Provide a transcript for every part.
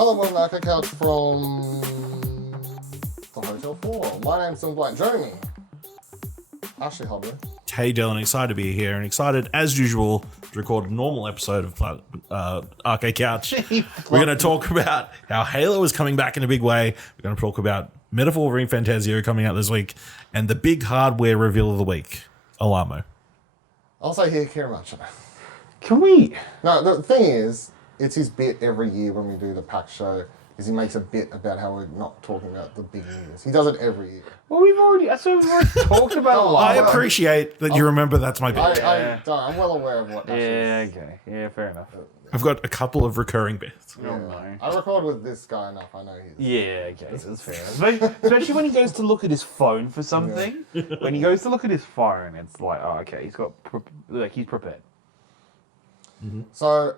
Hello, welcome to Arcade Couch from the Hotel 4. My name's Dylan Black. Joining me, Ashley Hobby. Hey Dylan, excited to be here and excited as usual to record a normal episode of Arcade Couch. We're going to talk about how Halo is coming back in a big way. We're going to talk about Metaphor Ring Fantasio coming out this week and the big hardware reveal of the week, Alamo. I'll say here, Ciaran Marchand. Can we? No, the thing is, it's his bit every year when we do the PAX show, is he makes a bit about how we're not talking about the big news. He does it every year. Well, we've already talked about a lot. I appreciate that you remember that's my bit. I'm well aware of what Ash is. Okay. Yeah, fair enough. I've got a couple of recurring bits. Yeah. Oh, no. I record with this guy enough, I know he's... Yeah, okay, that's fair enough. Especially when he goes to look at his phone for something. When he goes to look at his phone, it's like, oh, okay, he's prepared. Mm-hmm. So,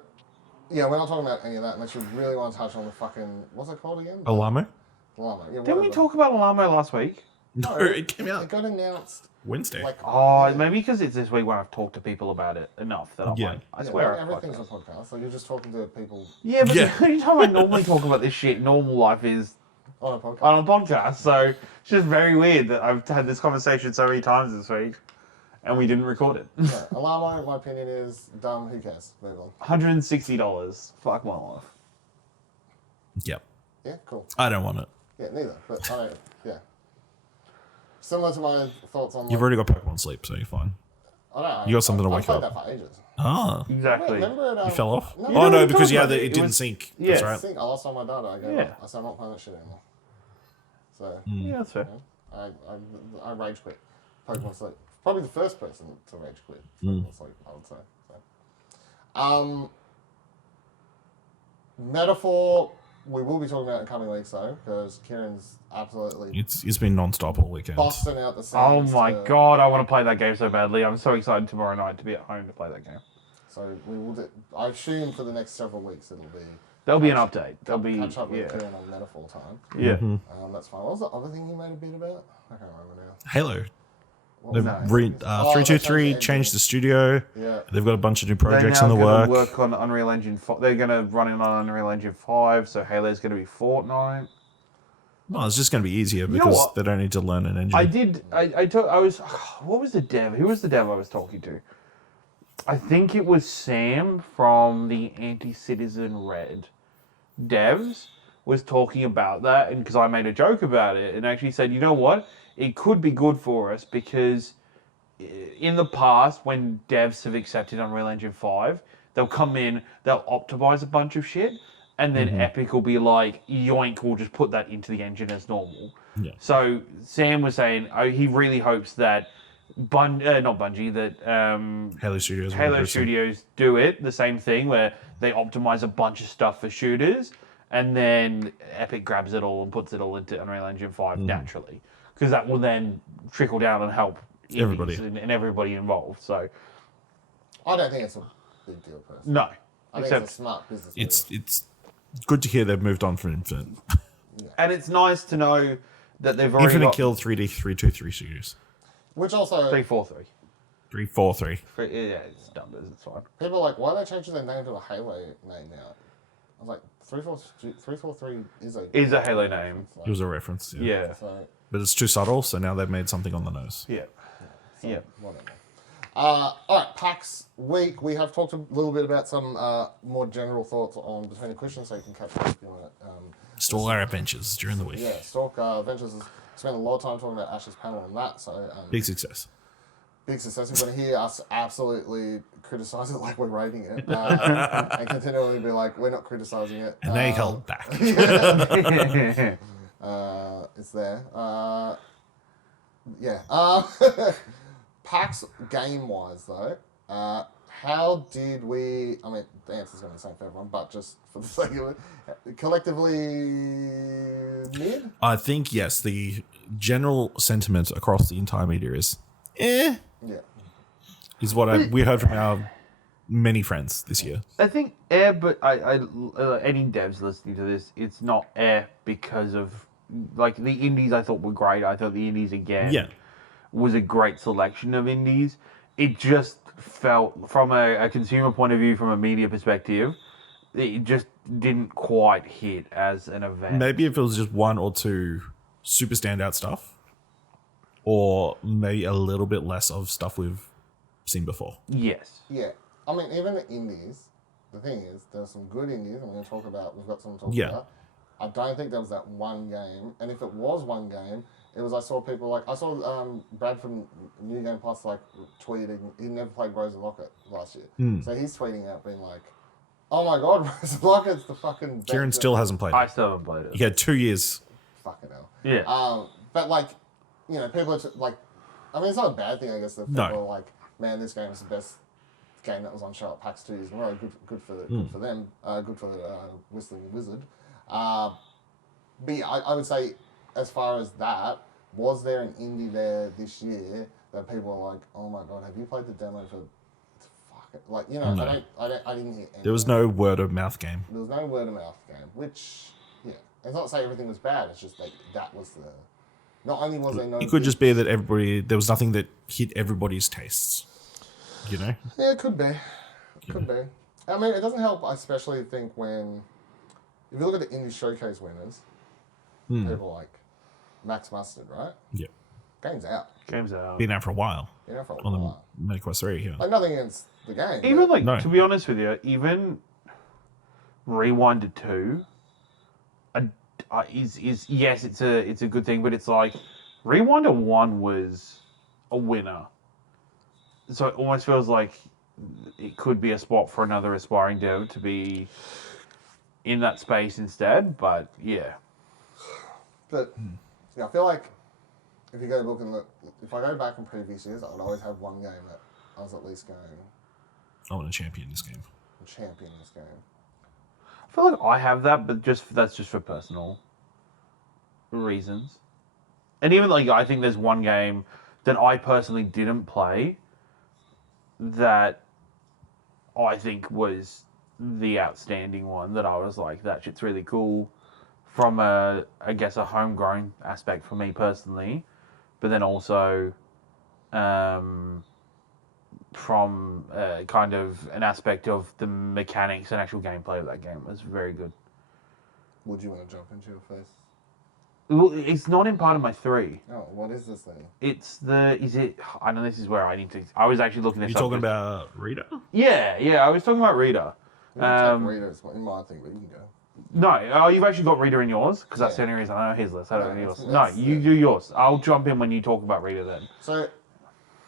yeah, we're not talking about any of that unless you really want to touch on the fucking... What's it called again? Alamo? Llama. Yeah, Didn't we talk about Alamo last week? No, it came out It got announced... Wednesday. Like, Oh, maybe because it's this week when I've talked to people about it enough that I'm Yeah. like, I yeah, swear. like, everything's a podcast, so you're just talking to people Yeah, but Yeah. the only time I normally talk about this shit, normal life, is on a podcast. on a podcast. So it's just very weird that I've had this conversation so many times this week and we didn't record it. Yeah, Alamo, my opinion is dumb. Who cares? Move on. $160. Fuck my life. Yep. Yeah, cool. I don't want it. Yeah, neither. But I don't. Yeah. Similar to my thoughts on. You've already got Pokemon Sleep, so you're fine. I don't know. You got something to wake I played up. that for ages. Ah. Exactly. Remember it? You fell off? No, Oh, no, we because talked about it it. didn't was- sync. yeah. That's I right. think I lost all my data. I gave Yeah. up. I said I'm not playing that shit anymore. So Yeah, that's fair. I rage quit Pokemon Sleep. Probably the first person to rage quit Pokemon Sleep, I would say. So. Metaphor, we will be talking about in coming weeks though, because Kieran's absolutely It's been non-stop all weekend. busting out the Oh seams my to- god, I want to play that game so badly. I'm so excited tomorrow night to be at home to play that game. So we will. I assume for the next several weeks it'll be. There'll be an update. There'll be catch up with yeah. Kieran on Metaphor time. Yeah. That's fine. What was the other thing you made a bit about? I can't remember now. Halo. What They've was that? re- Oh, 323 they changed the studio. Yeah. They've got a bunch of new They're projects now in the gonna work. work on Unreal Engine 5. They're going to run it on Unreal Engine 5, so Halo's going to be Fortnite. Well, it's just going to be easier know because what? they don't need to learn an engine. What was the dev? Who was the dev I was talking to? I think it was Sam from the Anti-Citizen Red devs was talking about that, and because I made a joke about it and actually said, you know what, it could be good for us because in the past when devs have accepted Unreal Engine 5, they'll come in, they'll optimize a bunch of shit, and then Epic will be like, yoink, we'll just put that into the engine as normal. Yeah. So Sam was saying he really hopes that Halo Studios. Halo Studios do it, the same thing, where they optimize a bunch of stuff for shooters, and then Epic grabs it all and puts it all into Unreal Engine 5 naturally. Because that will then trickle down and help Everybody. and everybody involved. So, I don't think it's a big deal, personally. no. I think it's a smart business. It's good to hear they've moved on from Infinite. And it's nice to know that they've already Infinite got killed 3D 323 Studios. Which also 343. 343. Yeah, it's numbers, it's fine. people are like, why are they changing their name to a Halo name now? I was like, 343 is a Halo name. It was a reference. Yeah. Yeah. So But it's too subtle, so now they've made something on the nose. Yeah. Yeah. whatever. All right, PAX week. We have talked a little bit about some more general thoughts on Between the Questions, so you can catch up if you want it. Stall our adventures during the week. Yeah, Stalk Ventures has spent a lot of time talking about Ash's panel on that, so Big success. big success. You're going to hear us absolutely criticise it like we're rating it, and continually be like, we're not criticising it. And they held back. It's there. PAX game-wise, though, how did we... I mean, the answer's going to be the same for everyone, but just for the sake of it, collectively mid? I think, yes, the general sentiment across the entire media is, Yeah. is what we heard from our many friends this year. I think but any devs listening to this, it's not because of, like, the indies I thought were great. I thought the indies again was a great selection of indies. It just felt, from a consumer point of view, from a media perspective, it just didn't quite hit as an event. Maybe if it was just one or two super standout stuff, or maybe a little bit less of stuff we've seen before. Yes. Yeah. I mean, even the indies, the thing is, there's some good indies, and we're going to talk about, we've got some to talk Yeah. about. I don't think there was that one game, and if it was one game, it was, I saw people like, I saw Brad from New Game Plus, like, tweeting, he never played Rose and Locket last year. So he's tweeting out being like, oh my god, Rose and Locket's the fucking... Ciaran still hasn't played I it. still haven't played it. He had 2 years. Fucking hell. Yeah. But like, you know, people are like, I mean, it's not a bad thing, I guess, that people No. are like, man, this game is the best game that was on show at PAX 2 years in a row. Good for them. Good for the Whistling Wizard. But yeah, I would say, as far as that, was there an indie there this year that people were like, oh my god, have you played the demo for? Fuck it. Like, you know, No. I didn't hear. There was no word of mouth game. There was no word of mouth game, which yeah, it's not to say everything was bad. It's just like that was the. Not only was there no. It could just be that there was nothing that hit everybody's tastes. You know? Yeah, it could be. Could be. I mean, it doesn't help. I especially think when, if you look at the indie showcase winners, people like Max Mustard, right? Yeah. Game's out. Game's out. Been out for a while You know, for a on while. the MetaQuest 3. Yeah. Like nothing against the game. Even but like, No. to be honest with you, even Rewind to 2, is yes, it's a good thing, but it's like Rewind to 1 was a winner. So it almost feels like it could be a spot for another aspiring dev to be in that space instead. But yeah, But yeah, I feel like if you go look and look, if I go back in previous years, I would always have one game that I was at least going I want to champion this game. champion this game. I feel like I have that, but that's just for personal reasons. And even like I think there's one game that I personally didn't play that I think was the outstanding one that I was like, that shit's really cool from I guess a homegrown aspect for me personally, but then also from kind of an aspect of the mechanics and actual gameplay of that game was very good. Would you want to jump into your first? Well, it's not in part of my 3. Oh, what is this thing? It's I know this is where I need to. I was actually looking Are this you up. talking about Rita? Yeah, I was talking about Reader. We can take Rita as well. In my thing, but you can go. No, you've actually got Reader in yours because that's the Yeah. only reason I know his list. I don't No, know yours. that's- No, you do yours. I'll jump in when you talk about Reader then. So,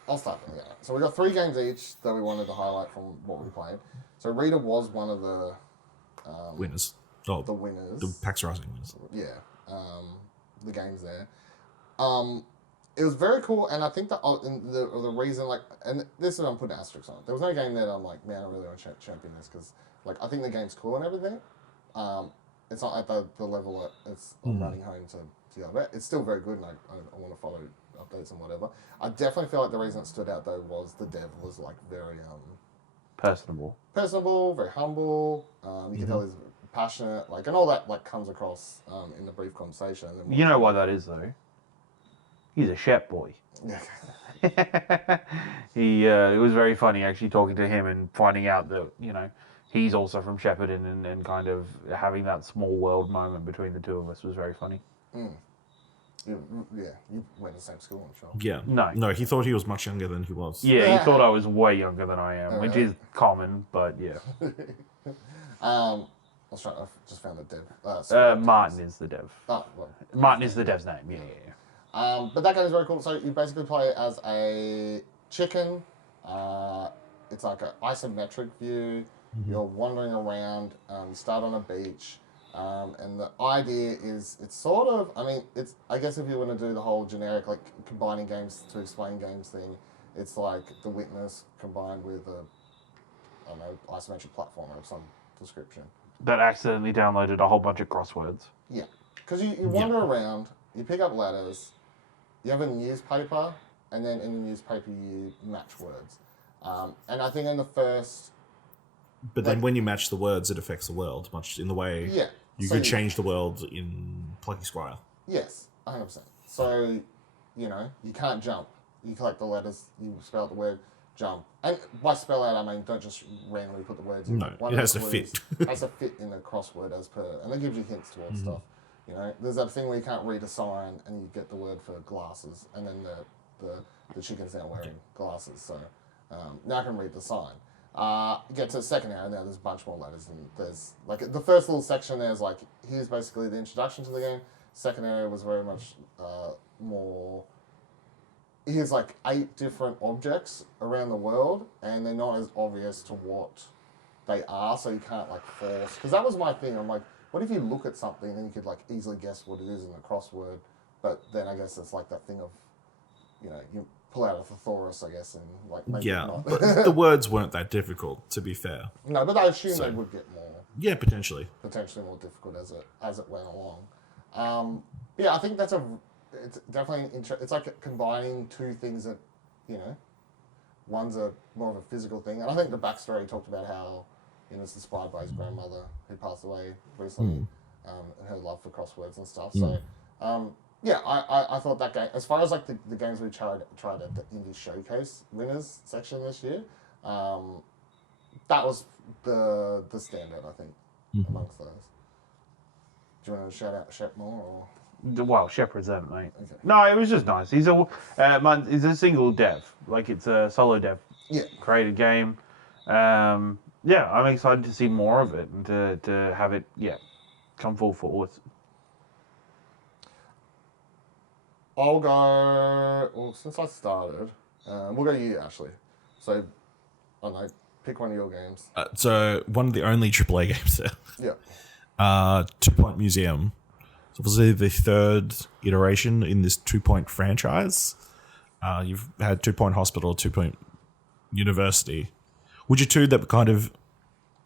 I'll start from here. So we got 3 games each that we wanted to highlight from what we played. So Rita was one of the Winners. Oh, the winners. the PAX Rising winners. Yeah, the games there. It was very cool, and I think that the reason, like, and this is I'm putting asterisks on it. There was no game that I'm like, man, I really want to champion this because, like, I think the game's cool and everything. It's not at the level that it's running home to the other. It's still very good, and I want to follow updates and whatever. I definitely feel like the reason it stood out though was the dev was like very Personable. personable, very humble. You can tell he's passionate, like, and all that like comes across in the brief conversation. And then You know why that is though. He's a Shep boy. Yeah. It was very funny actually talking to him and finding out that he's also from Shepparton and kind of having that small world moment between the two of us was very funny. You went to the same school, I'm sure. Yeah. No. He thought he was much younger than he was. Yeah, he thought I was way younger than I am, which Alright. is common, but yeah. I just found the dev. Martin is the dev. Oh, well. Martin is the dev's name. Yeah. But that game is very cool. So you basically play as a chicken. It's like an isometric view. You're wandering around. You start on a beach. And the idea is, it's sort of, I guess if you want to do the whole generic, like, combining games to explain games thing, it's like The Witness combined with isometric platformer of some description. That accidentally downloaded a whole bunch of crosswords. Yeah. Because you wander around, you pick up letters, you have a newspaper, and then in the newspaper you match words. And I think in the first... But then when you match the words, it affects the world, much in the way Yeah. you So could change the world in Plucky Squire. Yes, 100%. So, you can't jump. You collect the letters, you spell out the word. jump. And by spell out, I mean don't just randomly put the words in. No, One it of has the to clues fit. has to fit in the crossword as per, and that gives you hints towards stuff. You know, there's that thing where you can't read a sign and you get the word for glasses, and then the chicken's now wearing glasses. So now I can read the sign. Get to the second area, now there's a bunch more letters, and there's like the first little section there's like here's basically the introduction to the game. Second area was very much more. Here's like 8 different objects around the world, and they're not as obvious to what they are, so you can't like force. Because that was my thing. I'm like, what if you look at something and you could like easily guess what it is in the crossword, but then I guess it's like that thing of, you know, you pull out a thesaurus, I guess, and like maybe not. But the words weren't that difficult, to be fair. No, but I assume they would get more. Yeah, potentially Potentially more difficult as it went along. Yeah, I think it's definitely it's like combining 2 things that, you know, one's a more of a physical thing, and I think the backstory talked about how, you know, it's inspired by his grandmother who passed away recently, and her love for crosswords and stuff. So, yeah, I thought that game, as far as like the games we tried at the Indie Showcase winners section this year, that was the standout, I think, amongst those. Do you want to shout out Shep more or? Well, Shep represent, mate. Okay. No, it was just nice. He's a single dev, like it's a solo dev. Yeah. Created game. Yeah, I'm excited to see more of it and to have it, come full force. I'll go. Well, since I started, we'll go to you, Ashley. So, I don't know. Pick one of your games. So one of the only AAA games there. Yeah. 2 Point Museum. It's obviously the 3rd iteration in this 2 Point franchise. You've had 2 Point Hospital, 2 Point University, which are 2 that kind of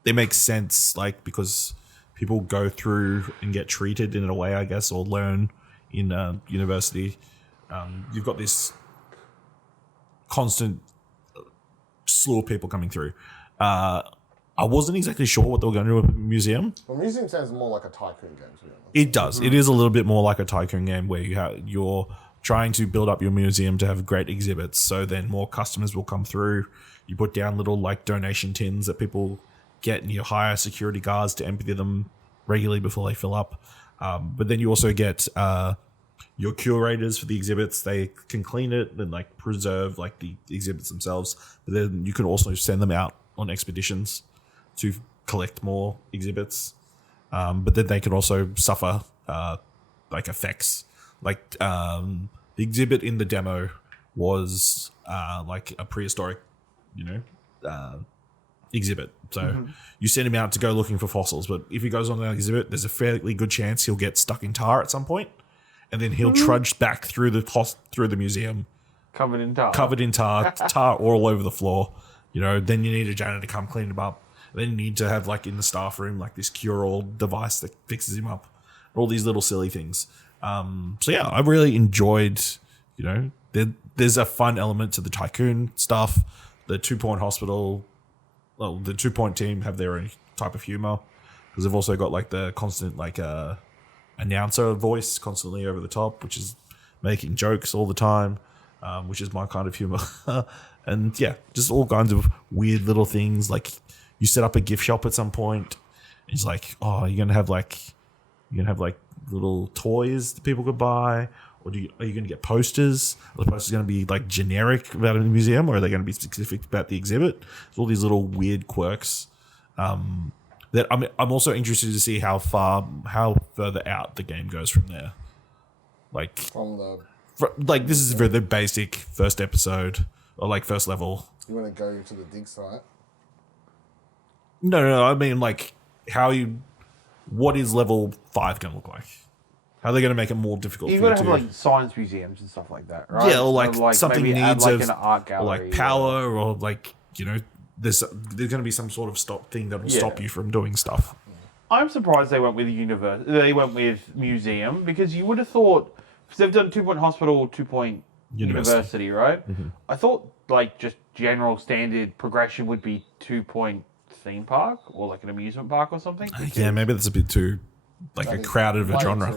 they make sense, like because people go through and get treated in a way, I guess, or learn in university. You've got this constant slew of people coming through. I wasn't exactly sure what they were going to do with Museum. Well, Museum sounds more like a tycoon game, to be honest. It does. It is a little bit more like a tycoon game where you're trying to build up your museum to have great exhibits, so then more customers will come through. You put down little like donation tins that people get, and you hire security guards to empty them regularly before they fill up. But then you also get your curators for the exhibits. They can clean it and like preserve like the exhibits themselves. But then you can also send them out on expeditions to collect more exhibits. But then they can also suffer like effects. Like the exhibit in the demo was like a prehistoric, exhibit. So you send him out to go looking for fossils. But if he goes on that exhibit, there's a fairly good chance he'll get stuck in tar at some point, and then he'll trudge back through the museum, Covered in tar. tar all over the floor. Then you need a janitor to come clean him up. Then you need to have like in the staff room like this cure-all device that fixes him up. All these little silly things. So yeah, I really enjoyed. There's a fun element to the tycoon stuff. The 2 Point Hospital, well, the 2 Point team have their own type of humor because they've also got like the constant like announcer voice constantly over the top, which is making jokes all the time, which is my kind of humor. And yeah, just all kinds of weird little things. Like you set up a gift shop at some point. It's like, oh, you're gonna have like little toys that people could buy, or are you going to get posters? Are the posters going to be like generic about a museum, or are they going to be specific about the exhibit? There's all these little weird quirks. That I'm also interested to see how further out the game goes from there. Like this is for the basic first episode or like first level. You want to go to the dig site? No. I mean, like what is level 5 going to look like? How are they going to make it more difficult? You've got to have like science museums and stuff like that, right? Yeah, or like something maybe needs add, like, an art gallery, or like power, or like there's going to be some sort of stop thing that will stop you from doing stuff. I'm surprised they went with They went with museum, because you would have thought, because they've done 2 Point Hospital, 2 Point University, right? Mm-hmm. I thought like just general standard progression would be 2 Point theme park or like an amusement park or something. Yeah, maybe that's a bit too like a crowded of a genre.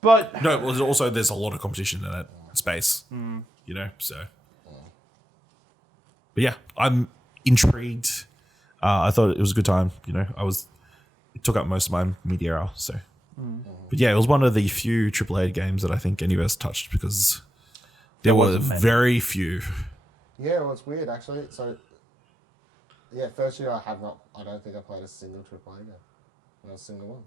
But no, also there's a lot of competition in that space. So But yeah, I'm intrigued. I thought it was a good time. It took up most of my media hour. So, but yeah, it was one of the few AAA games that I think any of us touched because there were very few. Yeah, well, it's weird actually. So, yeah, first year I don't think I played a single AAA game. Not a single one.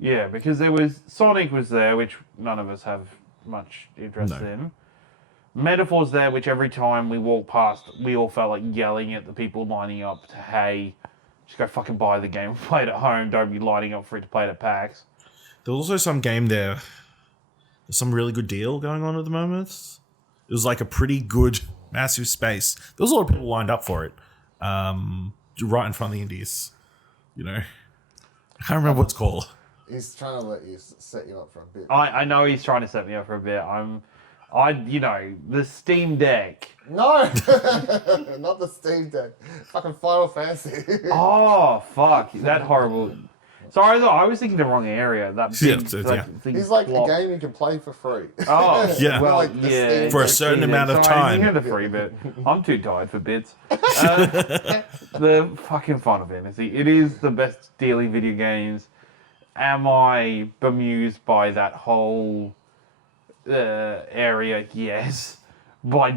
Yeah, because Sonic was there, which none of us have much interest in. Metaphor's there, which every time we walk past, we all felt like yelling at the people lining up to, hey, just go fucking buy the game, play it at home, don't be lining up for it to play it at PAX. There was also some game there, some really good deal going on at the moment. It was like a pretty good, massive space. There was a lot of people lined up for it, right in front of the indies. I can't remember what it's called. He's trying to set you up for a bit. I know he's trying to set me up for a bit. The Steam Deck. No, not the Steam Deck. Fucking Final Fantasy. Oh, fuck. That horrible. Sorry, though, I was thinking the wrong area. That big, He's like a game you can play for free. Oh, yeah. Well, for a certain amount of time. You hear the free bit. I'm too tired for bits. The fucking Final Fantasy. It is the best dealing video games. Am I bemused by that whole area? Yes. But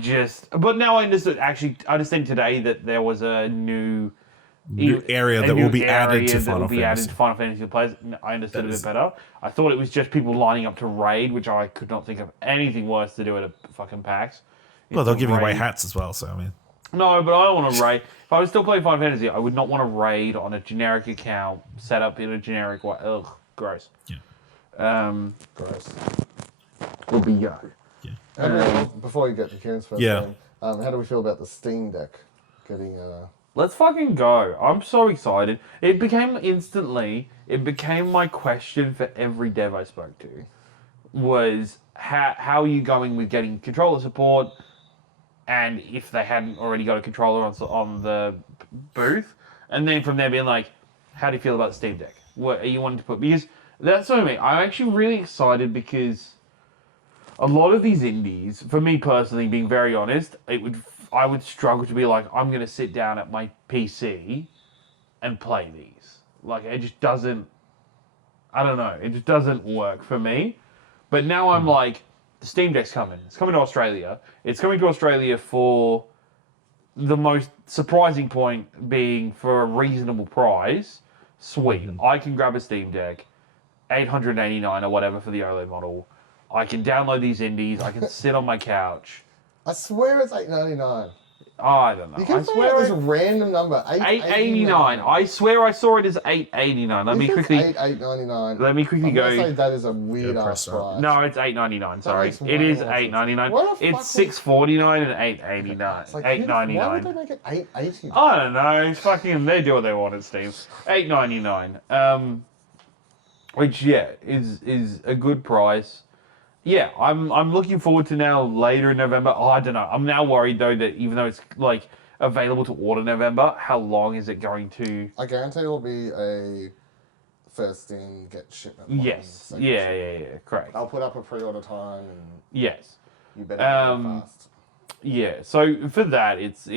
now I understand today that there was a new area that will be added to Final Fantasy players. I understood it a bit better. I thought it was just people lining up to raid, which I could not think of anything worse to do at a fucking PAX. Well, they're giving away hats as well, so I mean. No, but I don't want to raid. If I was still playing Final Fantasy, I would not want to raid on a generic account set up in a generic way. Ugh, gross. Yeah. Gross. Will be yuck. Yeah. Before you get to Kieran's first game, how do we feel about the Steam Deck getting? Let's fucking go. I'm so excited. It became my question for every dev I spoke to was how are you going with getting controller support, and if they hadn't already got a controller on the booth, and then from there being like, how do you feel about the Steam Deck? What are you wanting to put? Because that's what I mean. I'm actually really excited because a lot of these indies, for me personally, being very honest, I would struggle to be like, I'm going to sit down at my PC and play these. Like, it just doesn't, I don't know, it just doesn't work for me. But now I'm like, the Steam Deck's coming. It's coming to Australia. It's coming to Australia for the most surprising point being for a reasonable price. Sweet. I can grab a Steam Deck, $889 or whatever for the OLED model. I can download these indies. I can sit on my couch. I swear it's $8.99. I don't know. You can swear this random number. $8.89. I swear I saw it as $8.89. Let me quickly. $8.99. Let me quickly go. Say that is a weird ass price. No, it's $8.99. Sorry, it is $8.99. It's $6.49 and $8.89. It's like, $8.99. Why would they make it $8.80? I don't know. It's fucking. They do what they want at Steam. $8.99. Which is a good price. Yeah, I'm looking forward to now later in November. Oh, I don't know. I'm now worried though that even though it's like available to order November, how long is it going to? I guarantee it'll be a first in get shipment. Yes. Yeah. Correct. I'll put up a pre-order time and yes. You better go fast. Yeah. So for that, it's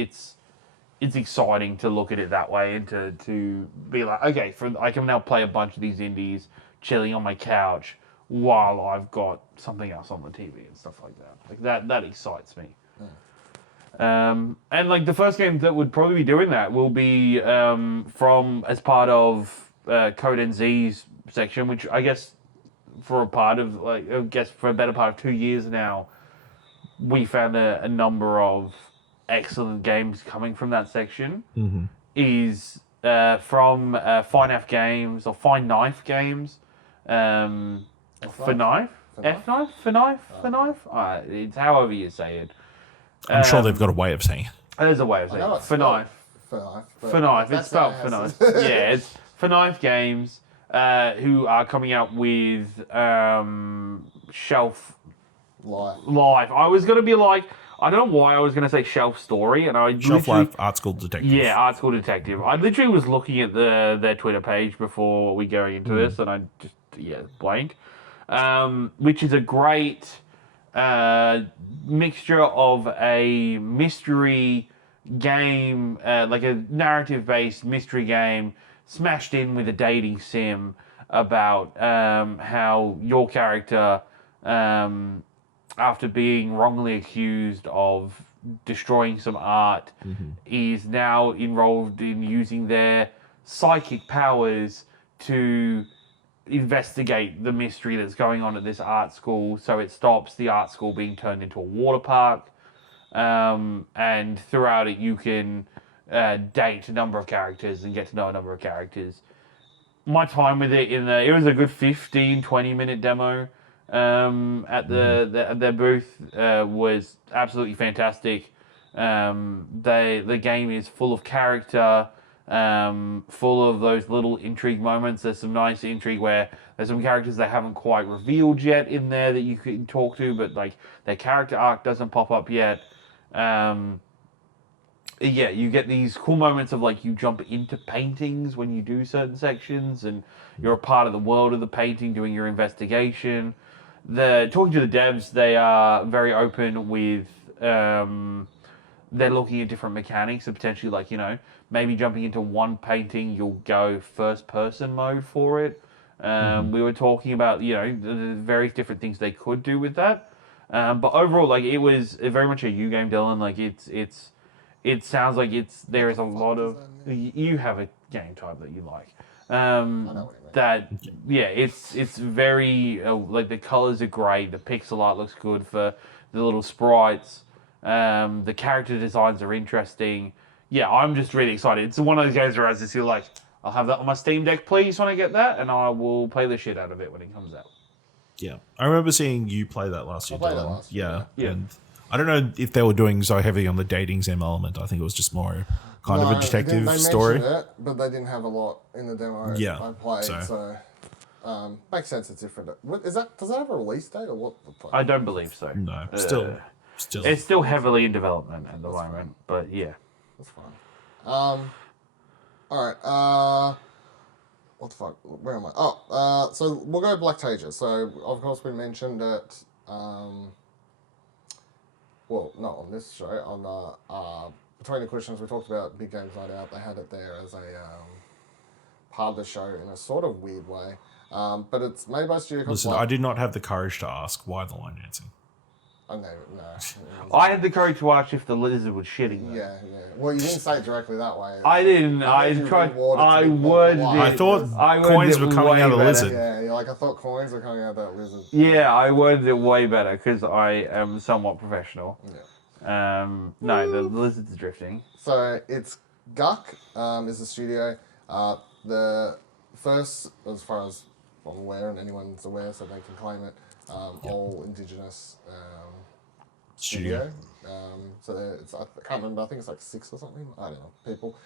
exciting to look at it that way and to be like, okay, I can now play a bunch of these indies, chilling on my couch, while I've got something else on the TV and stuff like that. Like that excites me. And like the first game that would probably be doing that will be from as part of Code NZ's section, which I guess for a better part of 2 years now, we found a number of excellent games coming from that section. Mm-hmm. Is from Fine F Games or Fine Knife Games. For knife? F-knife? For knife? It's however you say it. I'm sure they've got a way of saying it. There's a way of saying it. For knife. For knife. It's spelled for knife. Yeah, it's for knife games who are coming out with Shelf Life. I was going to be like, I don't know why I was going to say Shelf Story. And Shelf Life Art School Detective. Yeah, Art School Detective. I literally was looking at their Twitter page before we go into this, and I just, blanked. Which is a great mixture of a mystery game, like a narrative-based mystery game, smashed in with a dating sim about how your character, after being wrongly accused of destroying some art, is now involved in using their psychic powers to investigate the mystery that's going on at this art school, so it stops the art school being turned into a water park. And throughout it, you can date a number of characters and get to know a number of characters. My time with it it was a good 15-20 minute demo at their booth, was absolutely fantastic. The game is full of character, full of those little intrigue moments. There's some nice intrigue where there's some characters they haven't quite revealed yet in there that you can talk to, but like their character arc doesn't pop up yet. Yeah, you get these cool moments of like you jump into paintings when you do certain sections, and you're a part of the world of the painting, doing your investigation. Talking to the devs, they are very open with. They're looking at different mechanics, and potentially like maybe jumping into one painting, you'll go first person mode for it. We were talking about the various different things they could do with that. But overall, like it was very much a U game, Dylan. Like it sounds like there is a lot of you have a game type that you like. I know what you mean. It's very like the colors are great. The pixel art looks good for the little sprites. The character designs are interesting. Yeah, I'm just really excited. It's one of those games where I just feel like I'll have that on my Steam Deck, please, when I get that, and I will play the shit out of it when it comes out. Yeah, I remember seeing you play that last year. I played that last year. Yeah, and I don't know if they were doing so heavy on the dating sim element. I think it was just more kind of a detective they story. mentioned it, but they didn't have a lot in the demo I played, so makes sense it's different. Does that have a release date or what? I don't believe so. No, still. It's still heavily in development at the moment, but yeah. That's fine. All right. What the fuck? Where am I? Oh, so we'll go Black Tages. So of course we mentioned it. Well, not on this show. On Between the Questions, we talked about Big Games Night Out. They had it there as a part of the show in a sort of weird way. But it's made by studio. Listen, I did not have the courage to ask why the line dancing. Oh, no. I had the courage to ask if the lizard was shitting. Though. Yeah. Well, you didn't say it directly that way. I didn't. I tried. I worded it. I thought coins were coming out of the lizard. Yeah, you're like, I thought coins were coming out of that lizard. Yeah, I worded it way better because I am somewhat professional. Yeah. No, the lizard's drifting. So it's Guck is the studio. The first, as far as I'm aware, and anyone's aware, so they can claim it, all Indigenous studio. So I can't remember. I think it's like 6 or something. I don't know. People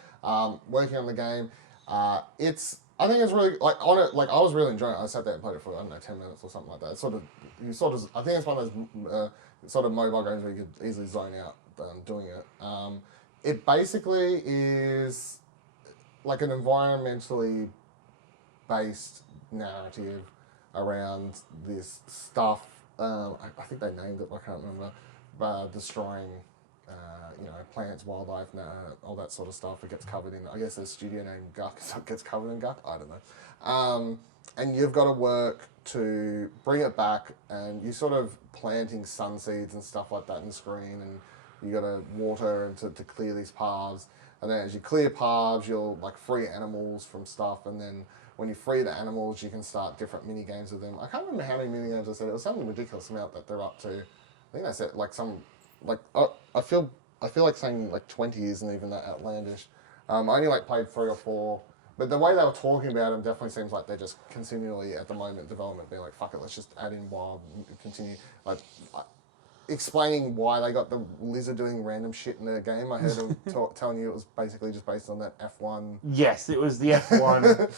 working on the game. I think it's really like on it. Like I was really enjoying it. I sat there and played it for 10 minutes or something like that. I think it's one of those sort of mobile games where you could easily zone out doing it. It basically is like an environmentally based narrative around this stuff. I think they named it. I can't remember. Destroying, plants, wildlife, all that sort of stuff. It gets covered in. I guess the studio name Guck gets covered in Guck. I don't know. And you've got to work to bring it back, and you sort of planting sun seeds and stuff like that in the screen, and you got to water and to clear these paths. And then as you clear paths, you'll like free animals from stuff, and then when you free the animals, you can start different mini games with them. I can't remember how many mini games I said. It was something ridiculous amount that they're up to. I think they said I feel like saying like 20 isn't even that outlandish. I only played 3 or 4, but the way they were talking about them definitely seems like they're just continually at the moment development being like, fuck it, let's just add in wild and continue explaining why they got the lizard doing random shit in their game. I heard them telling you it was basically just based on that F1. Yes, it was the F1,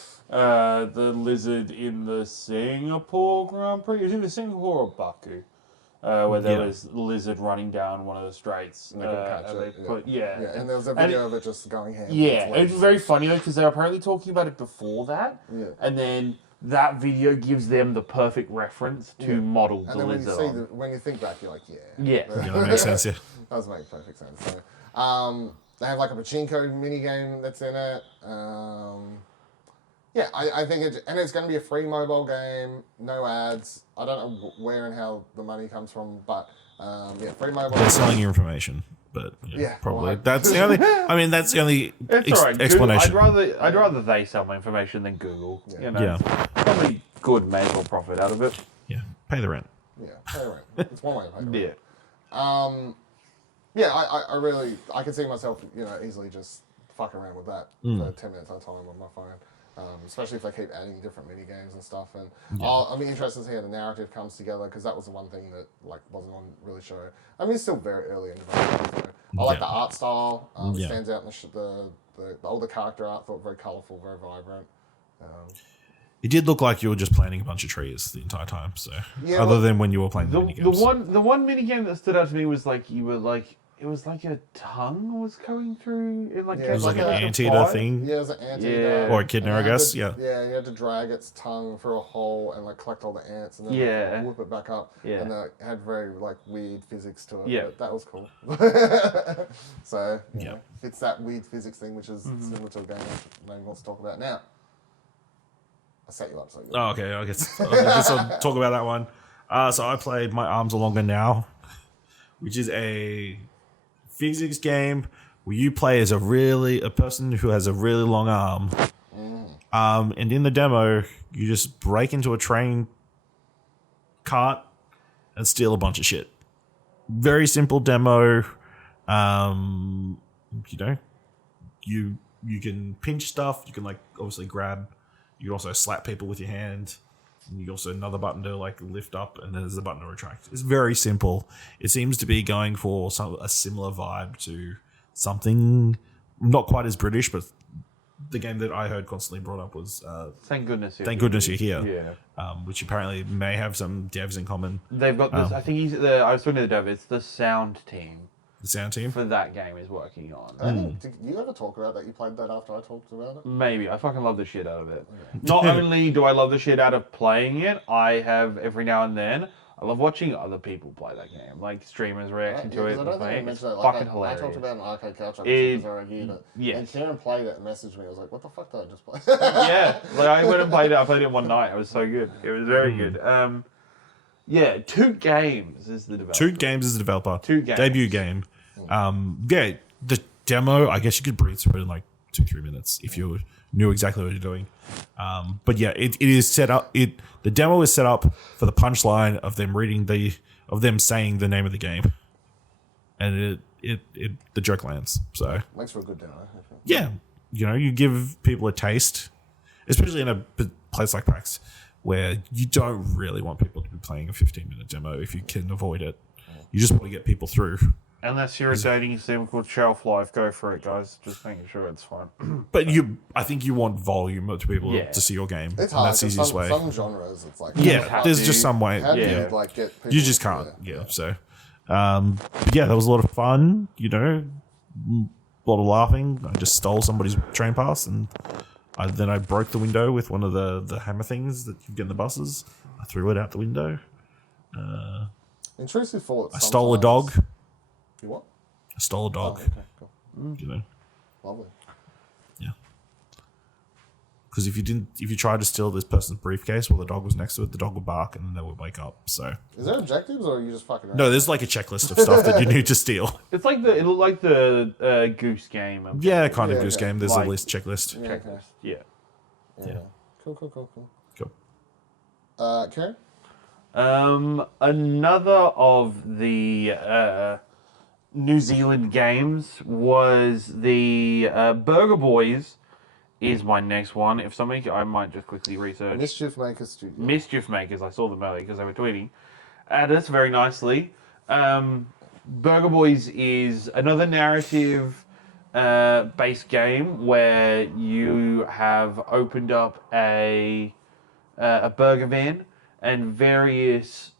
the lizard in the Singapore Grand Prix. It was either Singapore or Baku. Where there was a lizard running down one of the straights. And they could catch it. And there was a video of it just going ham. Yeah, it was very funny though because they were apparently talking about it before that. Yeah. And then that video gives them the perfect reference to model And the then when you lizard see on. when you think back, you're like, yeah. Yeah. Yeah, that makes sense. Yeah. Does make perfect sense. So, they have like a pachinko mini game that's in it. Yeah, I think it's going to be a free mobile game, no ads. I don't know where and how the money comes from, but yeah, free mobile. They're selling your information, but Yeah, probably well, that's the only. I mean, that's the only It's alright. explanation. I'd rather they sell my information than Google. You know, Yeah. probably good, may as well profit out of it. Yeah, pay the rent. Yeah, pay the rent. It's one way to pay the rent. Yeah. Yeah, I really, I can see myself, easily just fuck around with that for 10 minutes at a time on my phone. Especially if they keep adding different mini games and stuff. And I'll be interested to see how the narrative comes together, because that was the one thing that wasn't on really show. I mean, it's still very early in development. So I like the art style. It stands out in the older character art. Thought very colourful, very vibrant. It did look like you were just planting a bunch of trees the entire time. So Yeah, other than when you were playing the The minigames. one mini game that stood out to me was like you were like it was like a tongue was going through it like Yeah, It was like an a anteater fly. thing. Yeah, it was an anteater. Yeah. Or a kidney, I And you had guess, to- yeah. Yeah, you had to drag its tongue through a hole and collect all the ants and then Yeah. whoop it back up. Yeah. And it had very weird physics to it. Yeah. But that was cool. So Yeah. it's that weird physics thing, which is similar to a game no one wants to talk about now. I set you up so you. Oh, okay. I guess I'll talk about that one. So I played My Arms Are Longer Now, which is a physics game where you play as a person who has a really long arm. And in the demo, you just break into a train cart and steal a bunch of shit. Very simple demo. You can pinch stuff. You can obviously grab. You can also slap people with your hand. And you also another button to lift up, and then there's a button to retract. It's very simple. It seems to be going for a similar vibe to something not quite as British, but the game that I heard constantly brought up was Thank goodness. Thank Goodness You're Here. Yeah. Which apparently may have some devs in common. They've got this. I think I was talking to the dev. It's the sound team The sound team. for that game is working on. I think, did you ever talk about that? You played that after I talked about it? Maybe. I fucking love the shit out of it. Not only do I love the shit out of playing it, I have every now and then, I love watching other people play that game. Like streamers reacting to it. I And don't think I playing. It's mentioned that. fucking I hilarious. talked about it on Arcade Couch It- because I reviewed it. yes. And Ciaran played it and messaged me. I was like, what the fuck did I just play? Yeah. I went and played it. I played it one night. It was so good. It was very good. Yeah, 2 games is the developer. 2 games as a developer. 2 games. Debut game. Yeah, the demo, I guess you could breeze through it in 2-3 minutes if you knew exactly what you're doing. But yeah, it is set up. The demo is set up for the punchline of them saying the name of the game, and the joke lands. So Makes for a good demo. yeah, you give people a taste, especially in a place like PAX, where you don't really want people to be playing a 15-minute demo if you can avoid it. You just want to get people through. Unless you're a dating sim called Shelf Life, go for it, guys. Just making sure it's fine. But I think you want volume to people Yeah. to see your game. It's And hard. that's the 'Cause easiest some, way. some genres, it's like Yeah, How there's do just you- some way. How do Yeah. you get people? You just can't. Yeah. So, yeah, that was a lot of fun. A lot of laughing. I just stole somebody's train pass, and then I broke the window with one of the hammer things that you get in the buses. I threw it out the window. Intrusive thoughts. I stole a dog. You what? I stole a Oh, dog. okay, cool. Lovely. Yeah. Because if you tried to steal this person's briefcase while the dog was next to it, the dog would bark and then they would wake up. So Is there objectives or are you just fucking around? no, there's a checklist of stuff that you need to steal. It looked like the Goose game. Yeah, kind of Yeah, goose okay. game. There's Like- a list checklist. Yeah, okay. Checklist. Yeah. Yeah. Cool. Cool. Karen? Another of the New Zealand games was the Burger Boys. Is my next one. If something, I might just quickly research. Mischief Maker Studio. Mischief Makers. I saw them earlier because they were tweeting at us very nicely. Burger Boys is another narrative based game where you have opened up a burger van and various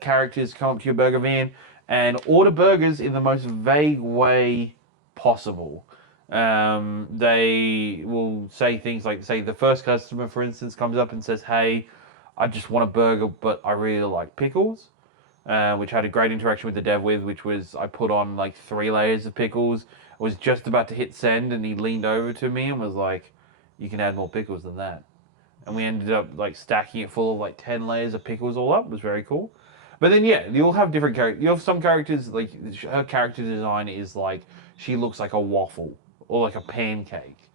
characters come up to your burger van and order burgers in the most vague way possible. They will say things like, say, the first customer, for instance, comes up and says, "Hey, I just want a burger, but I really like pickles." Which had a great interaction with the dev which was I put on like 3 layers of pickles. I was just about to hit send, and he leaned over to me and was like, "You can add more pickles than that." And we ended up like stacking it full of like 10 layers of pickles all up. It was very cool. But then yeah, you'll have different characters. You have some characters like her character design is like she looks like a waffle or like a pancake,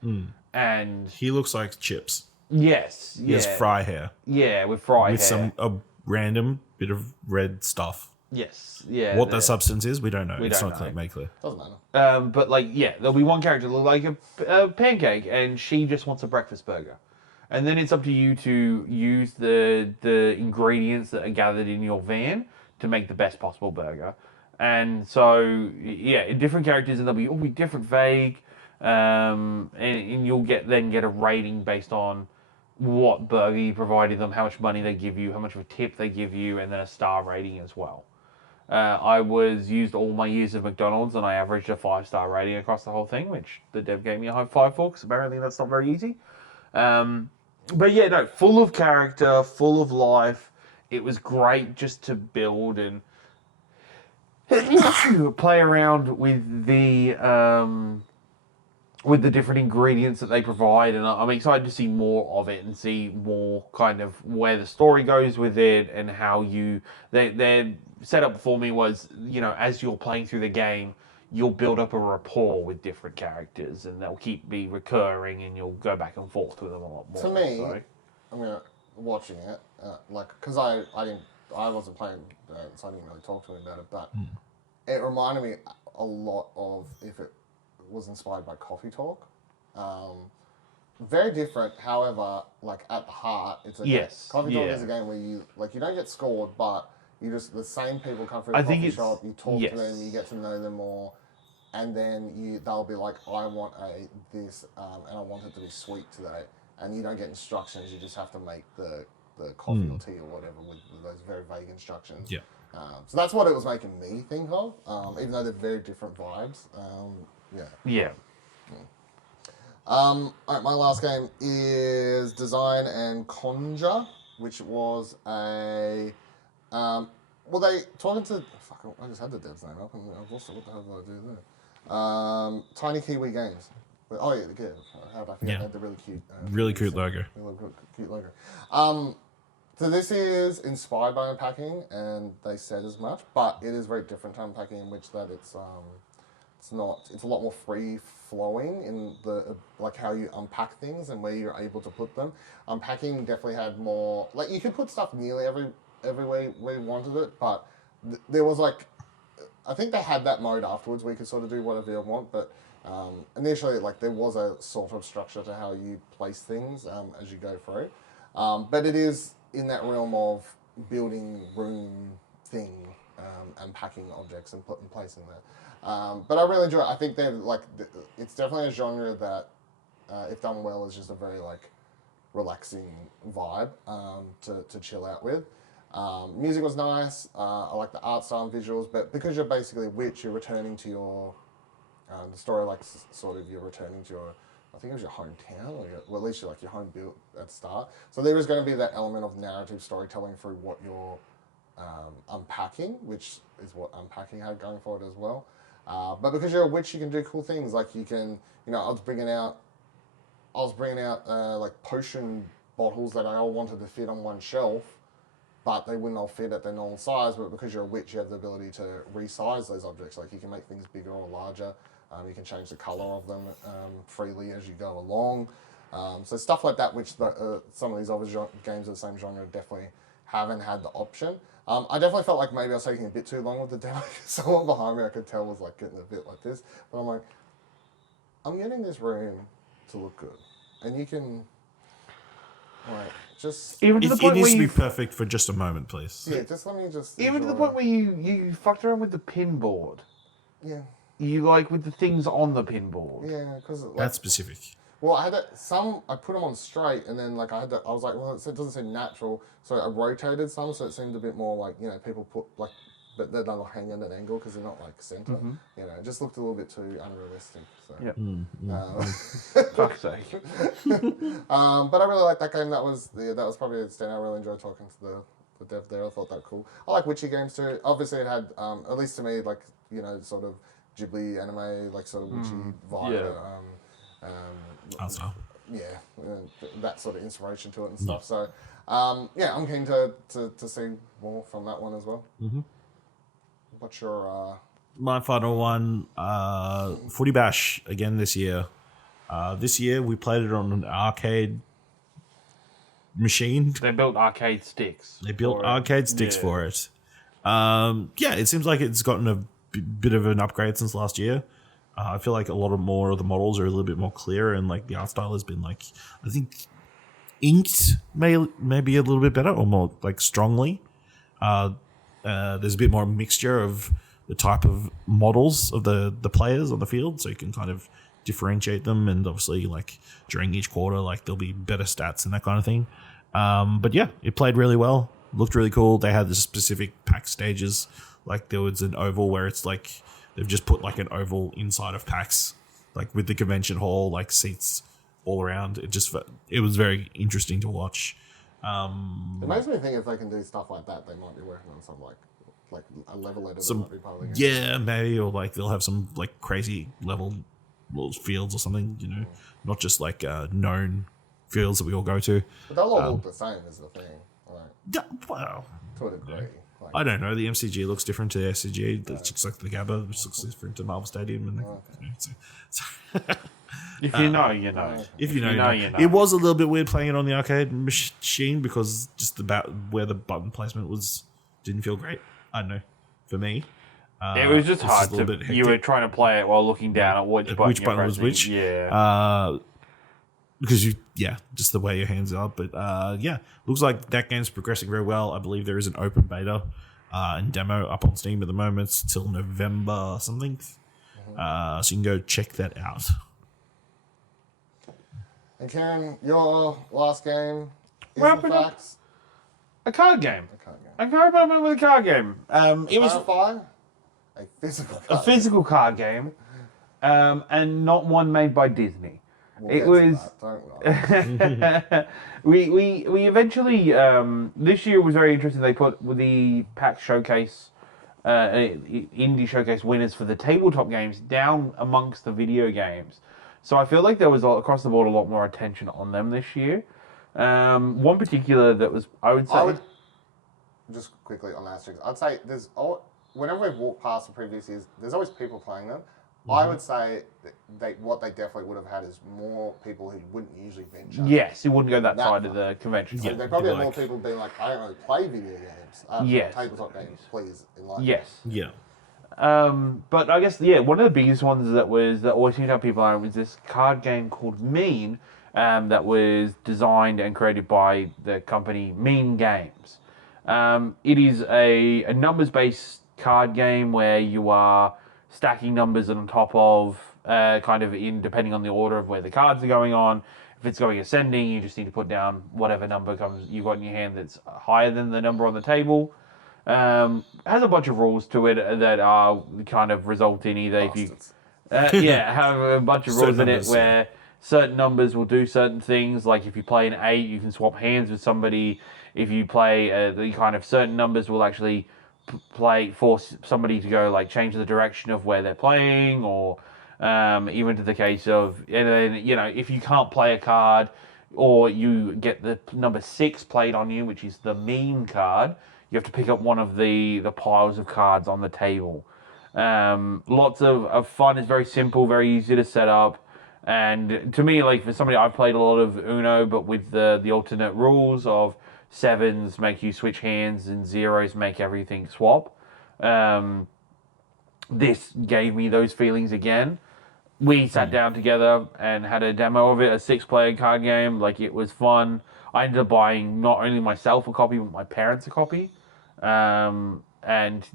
and He looks like chips. yes, He has yeah, fry hair yeah, with fry with hair. a random bit of red stuff. Yes, yeah. What that substance is, we don't know. We It's don't not know. made clear. Doesn't matter. But like, yeah, there'll be one character look like a pancake, and she just wants a breakfast burger. And then it's up to you to use the ingredients that are gathered in your van to make the best possible burger. And so, yeah, different characters, and they'll be all be different vague, and you'll get a rating based on what burger you provided them, how much money they give you, how much of a tip they give you, and then a star rating as well. I used all my years of McDonald's, and I averaged a 5-star rating across the whole thing, which the dev gave me a high five for, because apparently that's not very easy. But yeah, no, full of character, full of life. It was great just to build and play around with the different ingredients that they provide, and I'm excited to see more of it and see more kind of where the story goes with it and how their setup for me was, you know, as you're playing through the game, you'll build up a rapport with different characters, and they'll be recurring, and you'll go back and forth with them a lot more. To me, so. I mean, watching it, like, because I wasn't playing, so I didn't really talk to him about it, but it reminded me a lot of if it was inspired by Coffee Talk. Very different, however, like at the heart, it's a Yes, Coffee Talk yeah. is a game where you don't get scored, but you just the same people come through I the think coffee it's- shop, you talk yes. to them, you get to know them more, and then they'll be like, I want this, and I want it to be sweet today, and you don't get instructions, you just have to make the coffee or tea or whatever with those very vague instructions. Yeah. So that's what it was making me think of, even though they're very different vibes. Yeah. Yeah. All right, my last game is Design and Conjure, which was a. They talking to. Fuck, I just had the dev's name up and I've lost it. What the hell did I do there? Tiny Kiwi Games. Oh yeah, good. How did I forget? Yeah. They had the really cute. Really cute logo. Really cute logo. So this is inspired by unpacking, and they said as much, but it is very different to unpacking in which that it's a lot more free flowing in the like how you unpack things and where you're able to put them. Unpacking definitely had more like you could put stuff nearly everywhere where you wanted it, but there was like I think they had that mode afterwards where you could sort of do whatever you want, but initially like there was a sort of structure to how you place things as you go through. But it is in that realm of building room thing, unpacking objects and putting placing there. But I really enjoy it. I think they're like it's definitely a genre that, if done well, is just a very like relaxing vibe to chill out with. Music was nice. I like the art style and visuals, but because you're basically a witch, you're returning to your the story like sort of you're returning to your. I think it was your hometown, or well, at least you're like your home built at the start. So there is going to be that element of narrative storytelling through what you're unpacking, which is what unpacking had going for it as well. But because you're a witch, you can do cool things. Like you can, I was bringing out like potion bottles that I all wanted to fit on one shelf, but they wouldn't all fit at their normal size. But because you're a witch, you have the ability to resize those objects. Like you can make things bigger or larger. You can change the color of them freely as you go along. So stuff like that, which some of these other games of the same genre definitely haven't had the option. I definitely felt like maybe I was taking a bit too long with the demo. Someone behind me I could tell was like getting a bit like this. But I'm like, I'm getting this room to look good. And you can, like, just... Even to the point It needs where to be you perfect for just a moment, please. Yeah, just let me just... even to the enjoy. point where you fucked around with the pinboard. Yeah. You like with the things on the pinboard. Yeah, because... Like, That's specific. well, I put them on straight, and then like I was like, well, it doesn't seem natural, so I rotated some, so it seemed a bit more like, people put like but they're not hanging at an angle because they're not like center. You know, it just looked a little bit too unrealistic. So. Yep. Fuck's sake. But I really like that game. That was probably a standout. I really enjoyed talking to the dev there. I thought that cool. I like witchy games too. Obviously, it had at least to me like sort of Ghibli anime like sort of witchy vibe. Yeah. Also. Yeah, that sort of inspiration to it and stuff. So, yeah, I'm keen to see more from that one as well. What's your... My final one, Footy Bash again this year. This year we played it on an arcade machine. They built arcade sticks. For it. Yeah, it seems like it's gotten a bit of an upgrade since last year. I feel like a lot more of the models are a little bit more clear, and like the art style has been like, I think inked maybe a little bit better or more like strongly. There's a bit more mixture of the type of models of the players on the field, so you can kind of differentiate them, and obviously like during each quarter like there'll be better stats and that kind of thing. But yeah, it played really well, looked really cool. They had the specific PAX stages, like there was an oval where it's like they've just put like an oval inside of PAX, like with the convention hall, like seats all around. It was very interesting to watch. It makes me think if they can do stuff like that, they might be working on some like a level editor that might be part of the game. Yeah, maybe, or like they'll have some like crazy level fields or something, not just like known fields that we all go to. But they'll all look the same is the thing. Like, Yeah, well, to a degree. Like, I don't know. The MCG looks different to the SCG. It looks like the Gabba, which looks different to Marvel Stadium. And If you know, you know. If you know, you know. It was a little bit weird playing it on the arcade machine because just about where the button placement was didn't feel great. I don't know. For me. It was just hard to... You were trying to play it while looking down at which button was which. Yeah. Because just the way your hands are. But yeah, looks like that game's progressing very well. I believe there is an open beta and demo up on Steam at the moment. It's till November something. So you can go check that out. And Ciaran, your last game is Wrapping the up. PAX. A card game. A card game. I can't remember with a card game. It was Clarify, a physical card a physical card game, and not one made by Disney. We'll It get to was. that, don't we eventually this year was very interesting. They put the PAX Showcase, indie showcase winners for the tabletop games down amongst the video games. So I feel like there was across the board a lot more attention on them this year. One particular that was, I would say, just quickly on Asterix, I'd say whenever we've walked past the previous years, there's always people playing them. I would say what they definitely would have had is more people who wouldn't usually venture. yes, it wouldn't go that side of the convention. So they probably have more people being like, I don't really play video games. Yes. Tabletop games, please. Yes. Yeah. But I guess one of the biggest ones that always seemed to have people on was this card game called Mean, that was designed and created by the company Mean Games. It is a numbers-based card game where you are stacking numbers on top of kind of depending on the order of where the cards are going on. If it's going ascending, you just need to put down whatever number you've got in your hand that's higher than the number on the table. Has a bunch of rules to it that are kind of result in either Bastards. if you have a bunch of rules in it where certain numbers will do certain things. Like if you play an 8, you can swap hands with somebody. If you play the kind of certain numbers will actually force somebody to go like change the direction of where they're playing, or even to the case of, and then, if you can't play a card or you get the number 6 played on you, which is the mean card, you have to pick up one of the piles of cards on the table. Lots of fun. It's very simple, very easy to set up. And to me, like for somebody, I've played a lot of Uno, but with the alternate rules of 7s make you switch hands and 0s make everything swap. This gave me those feelings again. We sat down together and had a demo of it, a 6-player card game. Like, it was fun. I ended up buying not only myself a copy, but my parents a copy. And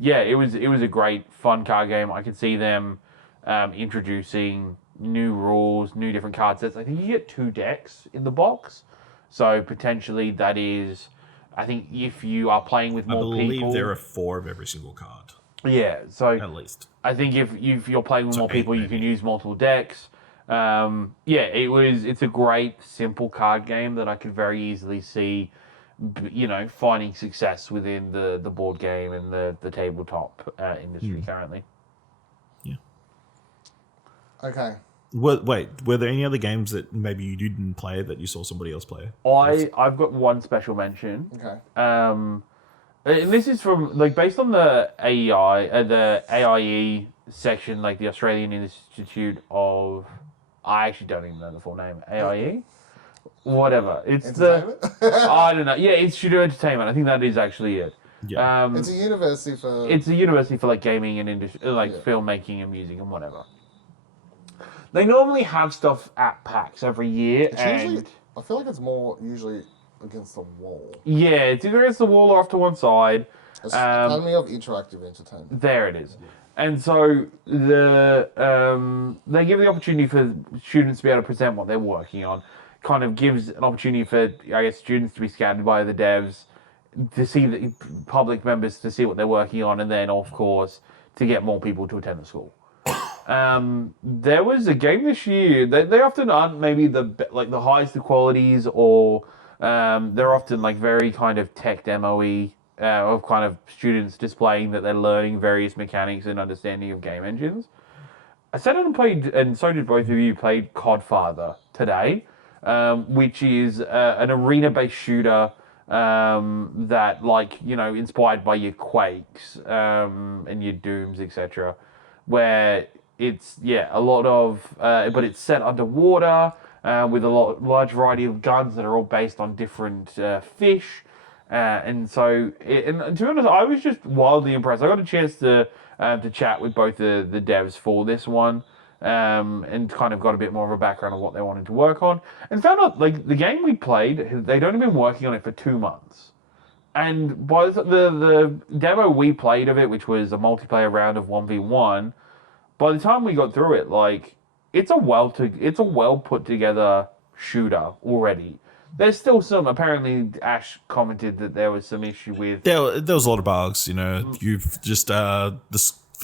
yeah, it was a great, fun card game. I could see them introducing new rules, new different card sets. I think you get 2 decks in the box. So potentially that is I think if you are playing with I more believe people, there are 4 of every single card, yeah. So at least. I think if you're playing with So more 8 people, you can maybe. use multiple decks. It's a great simple card game that I could very easily see, finding success within the board game and the tabletop industry currently. Yeah. Okay. Wait, were there any other games that maybe you didn't play that you saw somebody else play? I've got one special mention. Okay. And this is from based on the the AIE section, like the Australian Institute of. I actually don't even know the full name. AIE, whatever. It's Entertainment? I don't know. Yeah, Institute of Entertainment. I think that is actually it. Yeah. It's a university for. It's a university for gaming and industry, Yeah. filmmaking and music and whatever. They normally have stuff at PAX every year, It's and usually. I feel like it's more usually against the wall. yeah, it's either against the wall or off to one side. It's Academy of Interactive Entertainment. There it is. And so they give the opportunity for students to be able to present what they're working on. Kind of gives an opportunity for students to be scouted by the devs, to see the public members to see what they're working on, and then of course to get more people to attend the school. There was a game this year. They often aren't maybe the highest of qualities, or they're often very kind of tech demo-y. Of kind of students displaying that they're learning various mechanics and understanding of game engines. I sat down and played, and so did both of you, played Codfather today, which is an arena-based shooter that, inspired by your Quakes and your Dooms, etc., where it's, a lot of, but it's set underwater with a large variety of guns that are all based on different fish. And so, and to be honest, I was just wildly impressed. I got a chance to chat with both the devs for this one, and kind of got a bit more of a background of what they wanted to work on, and found out the game we played, they'd only been working on it for 2 months, and by the demo we played of it, which was a multiplayer round of 1v1, by the time we got through it, it's a well put together shooter already. There's still some. Apparently, Ash commented that there was some issue with. There was a lot of bugs. You've just for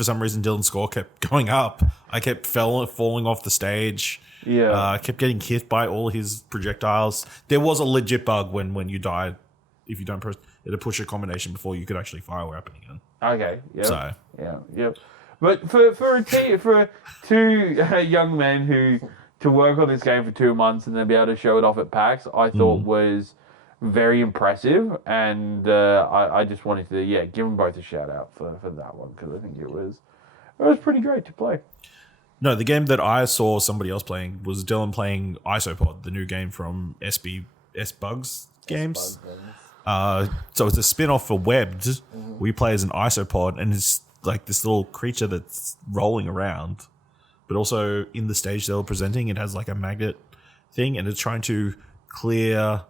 some reason Dylan's score kept going up. I kept falling off the stage. Yeah. I kept getting hit by all his projectiles. There was a legit bug when you died. If you don't press, it'll push a combination before you could actually fire a weapon again. Okay. Yeah. So Yeah. But for two young men who. To work on this game for 2 months and then be able to show it off at PAX, I thought was very impressive, and I just wanted to give them both a shout out for that one, because I think it was pretty great to play. No, the game that I saw somebody else playing was Dylan playing Isopod, the new game from S-Bugs Games. So it's a spin-off for Webbed. We play as an Isopod, and it's like this little creature that's rolling around. But also in the stage they were presenting, it has a magnet thing, and it's trying to clear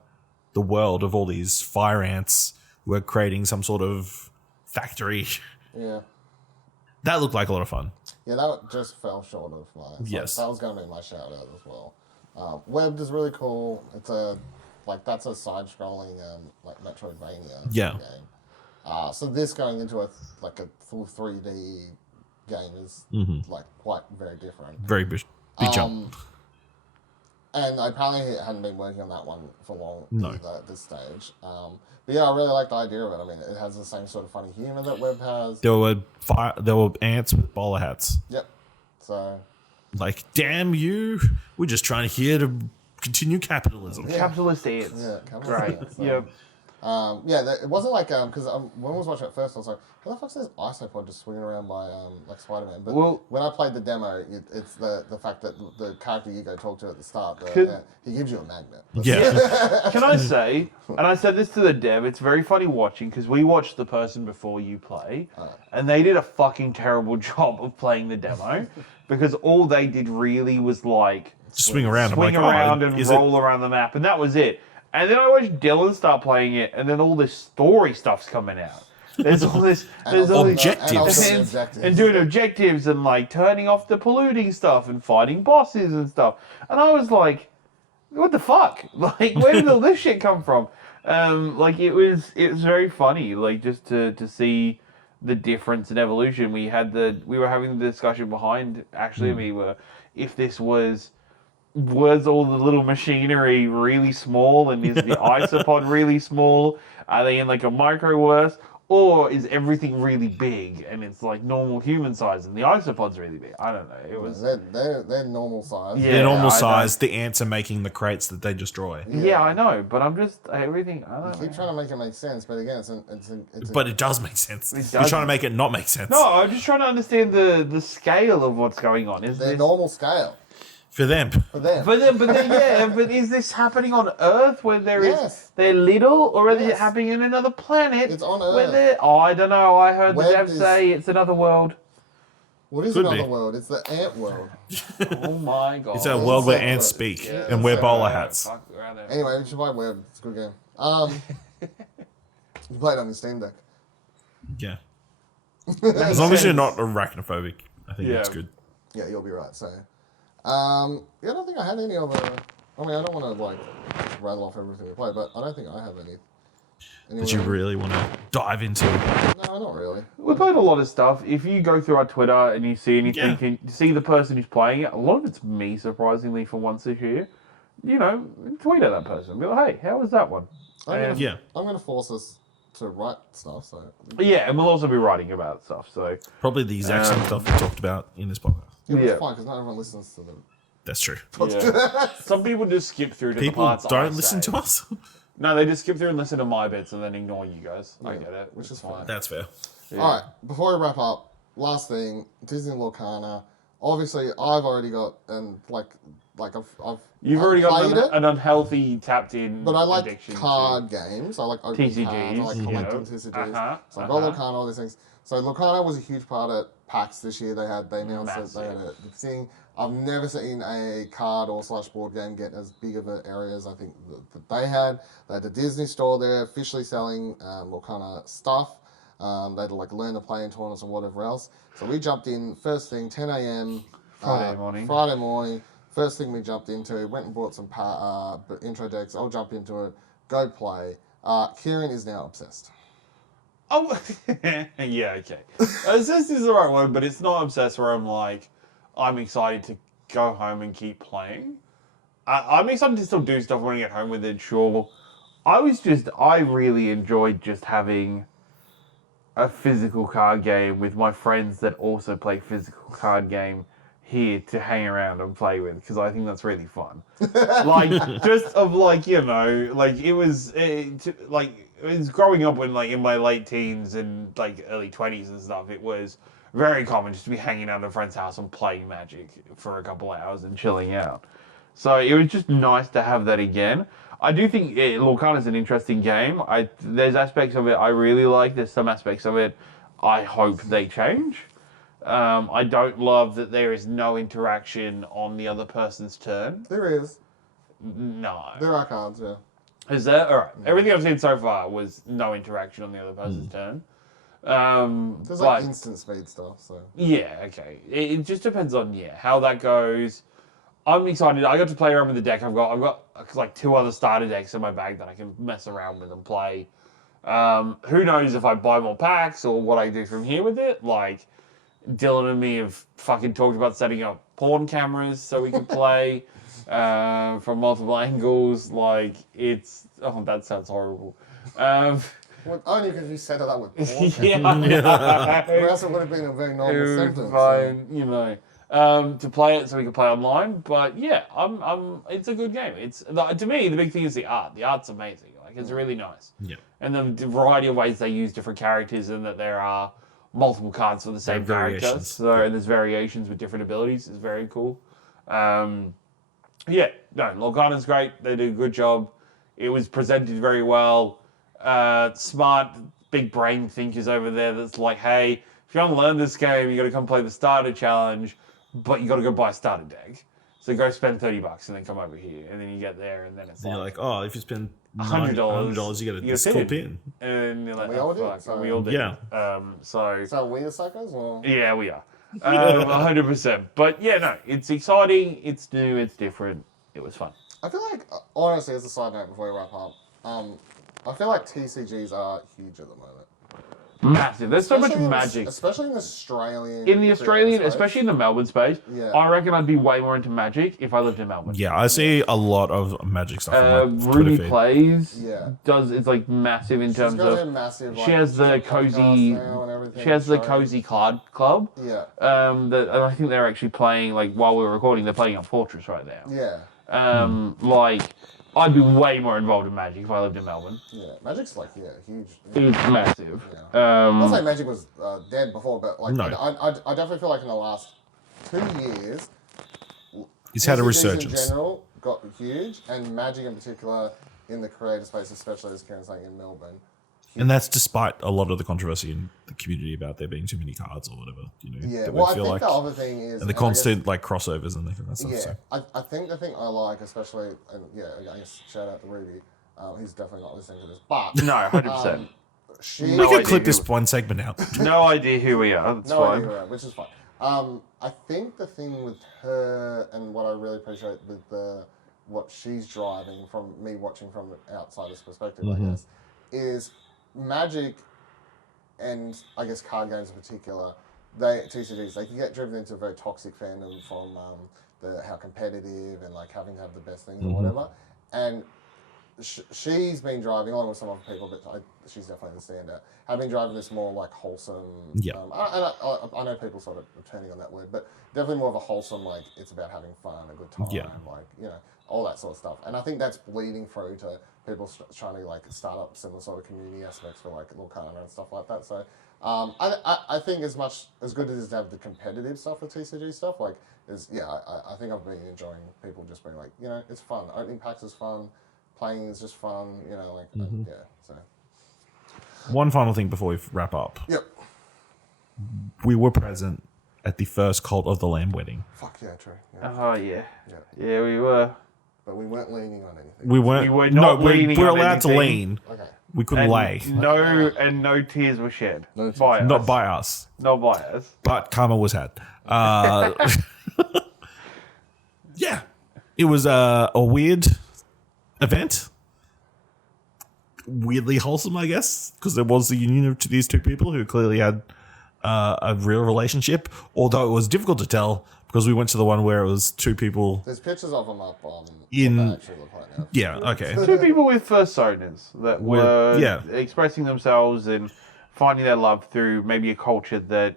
the world of all these fire ants who are creating some sort of factory. Yeah. That looked like a lot of fun. Yeah, that just fell short of my. Yes. That was going to be my shout out as well. Webbed is really cool. It's that's a side-scrolling Metroidvania game. So this going into a full 3D game is quite very different. Very big jump. And I apparently hadn't been working on that one for long either at this stage. But yeah, I really like the idea of it. I mean, it has the same sort of funny humor that Webb has. There were ants with bowler hats. Yep. So. Damn you! We're just trying here to continue capitalism. Yeah. Capitalist ants. Yeah, Right. Ants. So. Yep. It wasn't because when I was watching it first, I was like, "How the fuck's this Isopod just swinging around by Spider-Man?" But when I played the demo, it's the fact that the character you go talk to at the start, he gives you a magnet. Yeah. Can I say, and I said this to the dev, it's very funny watching, because we watched the person before you play, and they did a fucking terrible job of playing the demo, because all they did really was swing around, and roll around the map, and that was it. And then I watched Dylan start playing it, and then all this story stuff's coming out. There's all this, objectives, and doing objectives, and turning off the polluting stuff, and fighting bosses and stuff. And I was like, "What the fuck? Where did all this shit come from?" Like it was very funny, like just to see the difference in evolution. We were having the discussion behind actually we were if this was all the little machinery really small and is the isopod really small? Are they in like a microverse? Or is everything really big and it's like normal human size and the isopod's really big? I don't know. It was They're normal size. Yeah. They're normal I size. The ants are making the crates that they destroy. yeah, I know, but I'm just everything. I You don't keep know. trying to make it make sense, but again, it's But it does make sense. You're does. trying to make it not make sense. No, I'm just trying to understand the scale of what's going on. Is they're this normal scale For them. for them. but is this happening on Earth where Yes. they're little, or is it Yes. happening in another planet? It's on Where Earth. they're, I don't know. I heard the Web dev is- say it's another world. What is Could another be. world? It's the ant world. Oh my god! It's a world where Exactly. ants speak Yeah, and wear so- bowler hats. Fuck, right there. Anyway, we should buy Web. It's a good game. You play it on your Steam Deck. Yeah. As long as you're not arachnophobic, I think Yeah. that's good. Yeah, you'll be right. So, yeah, I don't think I had any other. I mean, I don't want to like rattle off everything we play, but I don't think I have any. That you really want to dive into. No, not really. We played a lot of stuff. If you go through our Twitter and you see anything, Yeah. and see the person who's playing it, a lot of it's me, surprisingly, for once this year. You know, tweet at that person. Be like, hey, how was that one? And- Yeah. I'm gonna force us to write stuff. So Yeah, and we'll also be writing about stuff. So Probably the exact same stuff we talked about in this podcast. yeah, Yeah. it's fine because not everyone listens to them. That's true. yeah. Some people just skip through to the People parts I don't listen say. to us. No, they just skip through and listen to my bits and then ignore you guys. I get it, which it's is fine. fine. That's fair. Yeah. All right, before we wrap up, last thing, Disney Lorcana. Obviously, I've already got and I've You've already got played it, an unhealthy tapped in but I like addiction card games. I like opening cards. I TCGs, like you collecting know. TCGs. Uh-huh, So I got Lorcana, all these things. So Lorcana was a huge part at PAX this year. They announced that they had a thing. I've never seen a card or / board game get as big of an area as I think that they had. They had the Disney store there, officially selling Lorcana stuff. They had to like learn to play in tournaments and whatever else. So we jumped in first thing, 10 a.m. Friday morning. Friday morning. First thing we jumped into, went and bought some intro decks. I'll jump into it, go play. Ciaran is now obsessed. Oh, yeah, okay. Obsessed is the right word, but it's not obsessed where I'm like, I'm excited to go home and keep playing. I'm excited to still do stuff when I get home with it, sure. I really enjoyed just having a physical card game with my friends that also play physical card game here to hang around and play with, because I think that's really fun. Like, just of like, you know, like it was growing up when like in my late teens and like early 20s and stuff, it was very common just to be hanging out at a friend's house and playing Magic for a couple of hours and chilling out. So it was just nice to have that again. I do think Lorcana is an interesting game. There's aspects of it I really like. There's some aspects of it I hope they change. I don't love that there is no interaction on the other person's turn. There is. No. There are cards, yeah. Is there? Alright. Everything I've seen so far was no interaction on the other person's turn. There's like instant speed stuff, so. Yeah, okay. It just depends on how that goes. I'm excited. I got to play around with the deck. I've got like 2 other starter decks in my bag that I can mess around with and play. Who knows if I buy more packs or what I do from here with it. Like, Dylan and me have fucking talked about setting up porn cameras so we can play from multiple angles. Like, it's... Oh, that sounds horrible. Well, only because you set it up with porn. Yeah. Or else it would have been a very normal symptom. Fine, you know. To play it so we can play online, but yeah, it's a good game. It's to me the big thing is the art. The art's amazing. Like it's really nice. Yeah. And the variety of ways they use different characters, and that there are multiple cards for the same character. variations. So and there's variations with different abilities. It's very cool. Yeah, no, Lorcana's great. They do a good job. It was presented very well. Smart, big brain thinkers over there. That's like, hey, if you want to learn this game, you got to come play the starter challenge. But you got to go buy a starter deck. So go spend $30 and then come over here. And then you get there and then it's And you're like, like, oh, if you spend $100, you get you this get a cool pin. pin. and you're like, We all oh, did, fuck. so- And we all did. Yeah. So, So we the suckers, or? yeah, we are. 100%. But yeah, no, it's exciting. It's new. It's different. It was fun. I feel like, honestly, as a side note before we wrap up, I feel like TCGs are huge at the moment. Massive. There's so much magic. Especially in the Australian. In the Australian, space. especially in the Melbourne space, Yeah. I reckon I'd be way more into Magic if I lived in Melbourne. Yeah, I see a lot of Magic stuff on my Twitter Ruby feed. Plays Yeah. it's like massive in terms got of a massive, like, she has the cozy cozy card club. Yeah. And I think they're actually playing, like, while we're recording, they're playing on Fortress right now. Yeah. Like, I'd be way more involved in Magic if I lived in Melbourne. Yeah. Magic's like huge. It's massive. Yeah. I'm not saying Magic was dead before, but like No. I definitely feel like in the last 2 years, He's had a TCGs resurgence. in general got huge, and Magic in particular in the creator space, especially as Ciaran's saying in Melbourne. And that's despite a lot of the controversy in the community about there being too many cards or whatever. Yeah, that well, we I feel think like, the other thing is... and the constant like crossovers and that stuff. Yeah, So. I think the thing I like, especially, and yeah, I guess shout out to Ruby, he's definitely not listening to this, but... No, 100%. We could clip this one segment out. No idea who we are. That's No fine. idea, which is fine. I think the thing with her, and what I really appreciate with what she's driving from me watching from an outsider's perspective, I guess, is Magic and I guess card games in particular, TCGs, they can get driven into a very toxic fandom from how competitive and like having to have the best things or whatever. And she's been driving, along with some other people, but she's definitely the standout, have been driving this more like wholesome... Yeah. I know people sort of are turning on that word, but definitely more of a wholesome, like, it's about having fun, a good time, Yeah. like, all that sort of stuff. And I think that's bleeding through to people trying to, like, start up similar sort of community aspects for, like, Lorcana and stuff like that. So I think as good as it is to have the competitive stuff with TCG stuff, like, I think I've been enjoying people just being like, it's fun. Opening packs is fun. Playing is just fun, so. One final thing before we wrap up. Yep. We were present at the first Cult of the Lamb wedding. Fuck yeah, true. Yeah. Oh, yeah. Yeah, we were. But we weren't leaning on anything. We weren't. We were not leaning we're on allowed to anything. lean. Okay. We couldn't lay. No tears were shed. No tears. By us. Not by us, Not by us. but karma was had. Yeah. It was a weird event. Weirdly wholesome, I guess, because there was the union of these two people who clearly had a real relationship, although it was difficult to tell because we went to the one where it was two people. There's pictures of them up on what In- they actually look like now. Yeah, okay. Two people with personas that were Yeah. expressing themselves and finding their love through maybe a culture that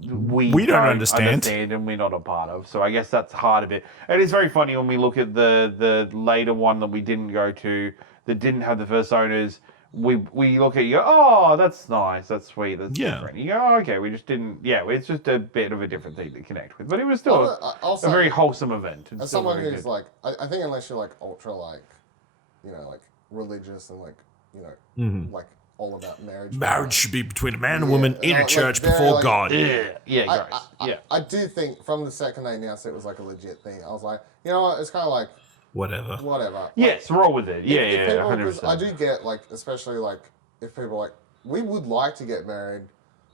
we don't understand and we're not a part of. So I guess that's part of it. And it's very funny when we look at the later one that we didn't go to that didn't have the first owners. We look at it, you go, oh, that's nice, that's sweet, that's different. You go, oh, okay, we just didn't. Yeah, it's just a bit of a different thing to connect with, but it was still a very wholesome event. As someone who's like, I think unless you're like ultra like, like religious and like, like all about marriage. Marriage should be between a man and a woman in a like church very, before like- God. Yeah, gross. I do think from the second they announced it was like a legit thing, I was like, you know what, it's kind of like Whatever. whatever. Yes, roll with it. Yeah, If people- 'cause 100%. I do get like, especially like if people like, we would like to get married,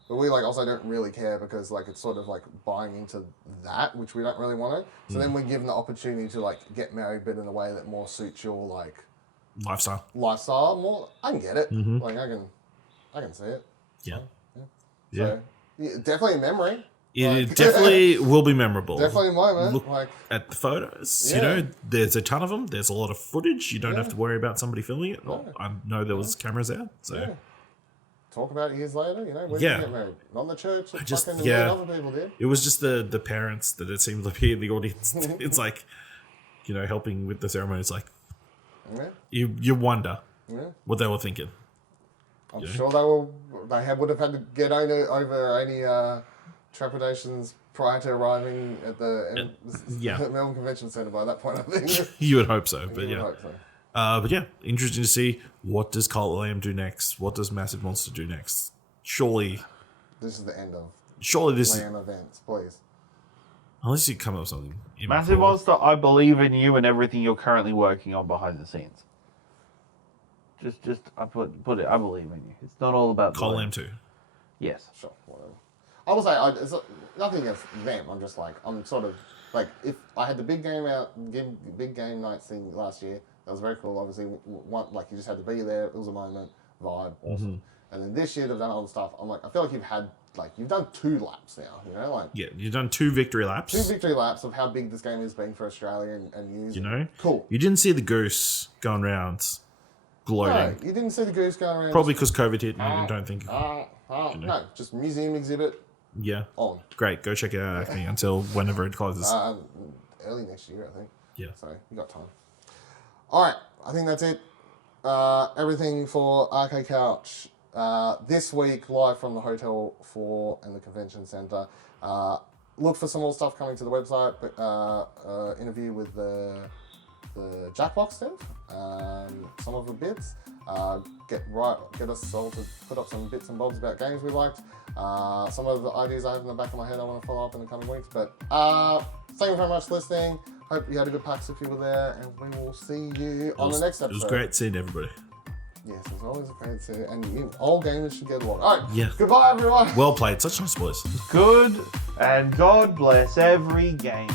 but we like also don't really care because like it's sort of like buying into that, which we don't really want to. So then we're given the opportunity to like get married, but in a way that more suits your like Lifestyle. more. I can get it. Like I can see it. Yeah. So, yeah, definitely a memory. It definitely will be memorable. Definitely a moment. Look like at the photos. Yeah. There's a ton of them. There's a lot of footage. You don't have to worry about somebody filming it. Well, I know there was cameras out. So yeah. Talk about it years later. When did Yeah. you get married? Not in the church. Like just- fucking yeah. other people did. it was just the parents that it seemed to be in the audience. It's like, helping with the ceremony. It's like Yeah. you wonder Yeah. what they were thinking. I'm sure they would have had to get over any trepidations prior to arriving at the Melbourne Convention Centre by that point, I think. You would hope so, but You would yeah. hope so. But yeah, interesting to see what does Cult of the Lamb do next. What does Massive Monster do next? Surely This is the end of this is, Lamb events, please. unless you come up with something. even Massive before. Monster, I believe in you and everything you're currently working on behind the scenes. Just I put it. I believe in you. It's not all about Cult of the Lamb 2. Yes. Sure, whatever. I will say, it's nothing against them. I'm just like, I'm sort of like, if I had the big game nights thing last year, That was very cool. Obviously, like you just had to be there. It was a moment, vibe, awesome. And then this year they've done other stuff. I'm like, I feel like you've done 2 laps now. You know, like you've done 2 victory laps. 2 victory laps of how big this game has been for Australia and news. You know, cool. You didn't see the goose going around gloating. No, you didn't see the goose going around. Probably because COVID hit, and you don't think. No, just museum exhibit. Yeah. On. Great. Go check it out, Acme, until whenever it closes. Early next year, I think. Yeah. So you got time. All right, I think that's it. Everything for Arcade Couch. This week, live from the Hotel 4 and the Convention Centre. Look for some more stuff coming to the website. Interview with the Jackbox dev. Some of the bits. Get us all to put up some bits and bobs about games we liked. Some of the ideas I have in the back of my head I want to follow up in the coming weeks. But thank you very much for listening. Hope you had a good PAX if you were there, and we will see you on the next episode. It was great seeing everybody. Yes, it was always a great see, and all gamers should get along. All right, yeah. Goodbye, everyone. Well played. Such nice voice. Good, and God bless every gamer.